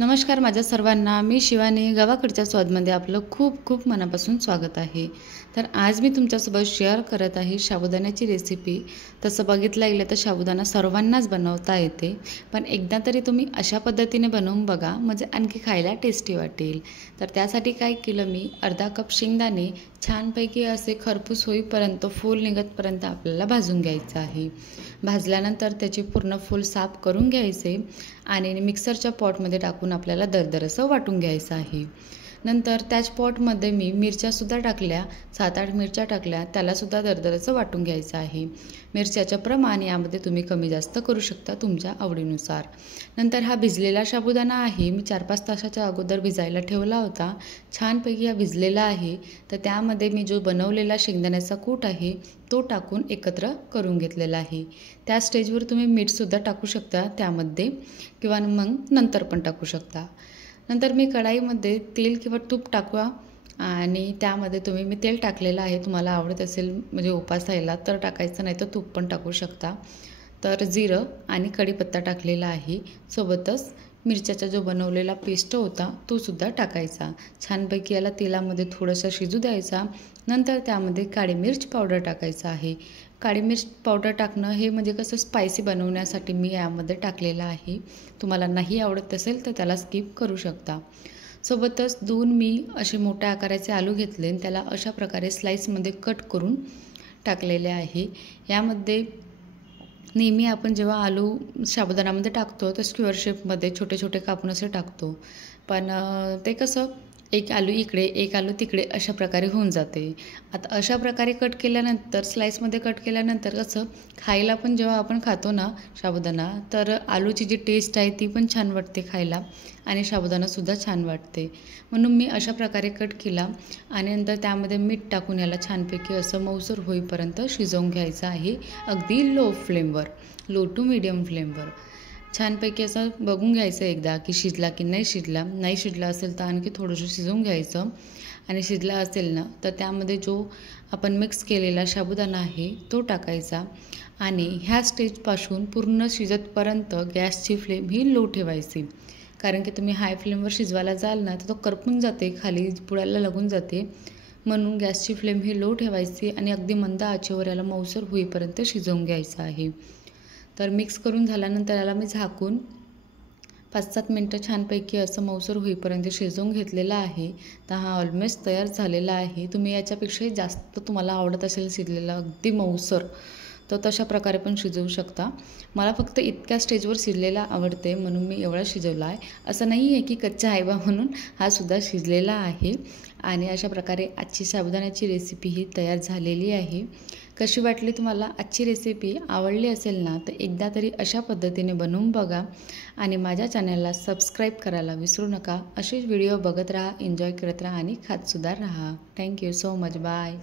नमस्कार माझ्या सर्वांना, मी शिवानी गावाकडच्या स्वादमध्ये आपलं खूप खूप मनापासून स्वागत आहे। तर आज मी तुमच्यासोबत शेअर करत आहे साबुदाण्याची रेसिपी। तसं बघितलं गेलं तर साबुदाणा सर्वांनाच बनवता येते, पण एकदा तरी तुम्ही अशा पद्धतीने बनवून बघा, म्हणजे आणखी खायला टेस्टी वाटेल। तर त्यासाठी काय केलं मी, अर्धा कप शेंगदाणे छानपैकी असे खरपूस होईपर्यंत, फूल निघतपर्यंत आपल्याला भाजून घ्यायचं आहे। भाजल्यानंतर त्याची पूर्ण फूल साफ करून घ्यायचे आणि मिक्सरच्या पॉटमध्ये टाकून आपल्याला दरदरसं वाटून घ्यायचं आहे। नंतर त्याच पॉटमध्ये मी मिरच्यासुद्धा टाकल्या, 7-8 मिरच्या टाकल्या, त्यालासुद्धा दरदरसं वाटून घ्यायचं आहे। मिरच्याचं प्रमाण यामध्ये तुम्ही कमी जास्त करू शकता तुमच्या आवडीनुसार। नंतर हा भिजलेला साबुदाणा आहे, मी 4-5 तासाच्या अगोदर भिजायला ठेवला होता, छानपैकी हा भिजलेला आहे। तर त्यामध्ये मी जो बनवलेला शेंगदाण्याचा कूट आहे तो टाकून एकत्र करून घेतलेला आहे। त्या स्टेजवर तुम्ही मीठसुद्धा टाकू शकता त्यामध्ये, किंवा मग नंतर पण टाकू शकता। नंतर मी कढाईमध्ये तेल किंवा तूप टाकवा आणि त्यामध्ये मी तेल टाकलेलं आहे, तुम्हाला आवडत असेल म्हणजे उपासायला तर टाकायचं, नाही तर तूप पण टाकू शकता। तर जिरं आणि कढीपत्ता टाकलेला आहे, सोबतच मिरच्याचा जो बनवलेला पेस्ट होता तो सुद्धा टाकायचा। छानपैकी याला तेलामध्ये थोडंसं शिजू द्यायचा। नंतर त्यामध्ये काळी मिर्च पावडर टाकायचं आहे। काळी मिर्च पावडर टाकणं हे म्हणजे कसं स्पायसी बनवण्यासाठी मी यामध्ये टाकलेलं आहे, तुम्हाला नाही आवडत असेल तर त्याला स्किप करू शकता। सोबतच 2 मी असे मोठ्या आकाराचे आलू घेतले, त्याला अशा प्रकारे स्लाइसमध्ये कट करून टाकलेले आहे। यामध्ये नेहमी आपण जेव्हा आलू साबुदाण्यामध्ये टाकतो तर स्क्वेअर शेपमध्ये छोटे छोटे कापून असे टाकतो, पण ते कसं एक आलू इकडे एक आलू तिकडे अशा प्रकारे होऊन जाते। आता अशा प्रकारे कट केल्यानंतर, स्लाइसमध्ये कट केल्यानंतर कसं खायला पण जेव्हा आपण खातो ना साबुदाणा, तर आलूची जी टेस्ट आहे ती पण छान वाटते खायला आणि साबुदाणासुद्धा छान वाटते। म्हणून मी अशा प्रकारे कट केला आणि नंतर त्यामध्ये मीठ टाकून याला छानपैकी असं मऊसूर होईपर्यंत शिजवून घ्यायचं आहे, अगदी लो टू मीडियम फ्लेमवर। छानपैकी असं बघून घ्यायचं एकदा की शिजला की नाही शिजला, नाही शिजला असेल तर आणखी थोडंसं शिजवून घ्यायचं, आणि शिजला असेल ना तर त्यामध्ये जो आपण मिक्स केलेला साबुदाणा आहे तो टाकायचा आणि ह्या स्टेजपासून पूर्ण शिजतपर्यंत गॅसची फ्लेम ही लो ठेवायची, कारण की तुम्ही हाय फ्लेमवर शिजवायला जाल ना तर तो करपून जाते, खाली पुडायला लागून जाते। म्हणून गॅसची फ्लेम ही लो ठेवायची आणि अगदी मंद आचेवर याला मऊसूर होईपर्यंत शिजवून घ्यायचं आहे। तर मिक्स करून झाल्यानंतर याला मी झाकून 5-7 मिनटं छानपैकी असं मऊसूर होईपर्यंत शिजवून घेतलेला आहे। तर हा ऑलमोस्ट तयार झालेला आहे। तुम्ही याच्यापेक्षाही जास्त तुम्हाला आवडत असेल शिजलेला अगदी मऊसूर, तर तशा प्रकारे पण शिजवू शकता। मला फक्त इतक्या स्टेजवर शिजलेला आवडते म्हणून मी एवढा शिजवला आहे, असं नाही आहे की कच्चा आहे बा म्हणून, हा सुद्धा शिजलेला आहे। आणि अशा प्रकारे आजची साबुदाण्याची रेसिपी ही तयार झालेली आहे। कशी वाटली तुम्हाला आजची रेसिपी? आवडली असेल ना तर एकदा तरी अशा पद्धतीने बनवून बघा आणि माझ्या चॅनलला सबस्क्राईब करायला विसरू नका। असेच व्हिडिओ बघत राहा, एन्जॉय करत राहा आणि खातसुद्धा राहा। Thank you so much, bye.